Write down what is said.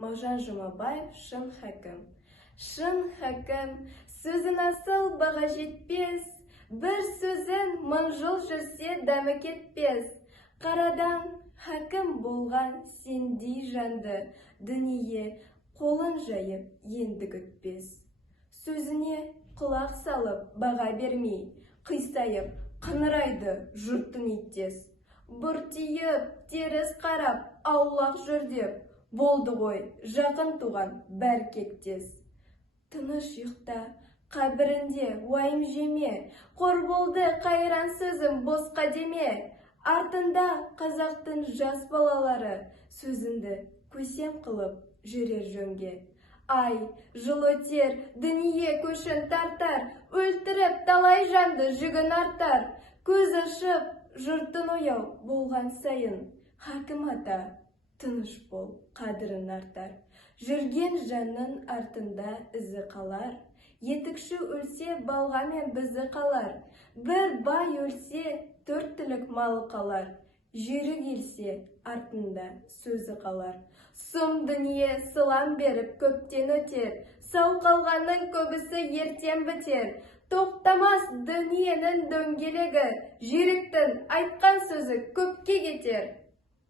Мағжан Жұмабаев шын хәкім. Шын хәкім, сөзін асыл баға жетпес, бір сөзін мың жыл жүрсе дәмі кетпес. Қарадан хәкім болған сендей жанды, дүние қолын жайып енді күтпес. Сөзіне құлақ салып баға бермей, қисайып қыңырайды жұрттың иттес. Бұртиып теріс қарап аулақ жүр деп, болды ғой жақын туған бәркектес. Тыныш ұйықта, қабірінде уайым жеме, қор болды қайран сөзім босқа деме. Артында қазақтың жас балалары сөзінді көсем қылып жүрер жөнге. Ай, жыл өтер, дүние көшін тартар, өлтіріп талай жанды жүгін артар. Көз ашып, жұрттың ояу болған сайын, хәкім ата, тыныш бол, қадірін артар. Жүрген жанның артында ізі қалар, етікші өлсе балға мен бізі қалар. Бір бай өлсе, 4 түлік малы қалар. Жүйрік келсе, артында сөзі қалар. Сұм дүние сылам беріп көптен өтер, сау қалғанның көбісі ертен бітер. Тоқтамас дүниенің дөңгелегі, жүйріктің айтқан сөзі көпке кетер.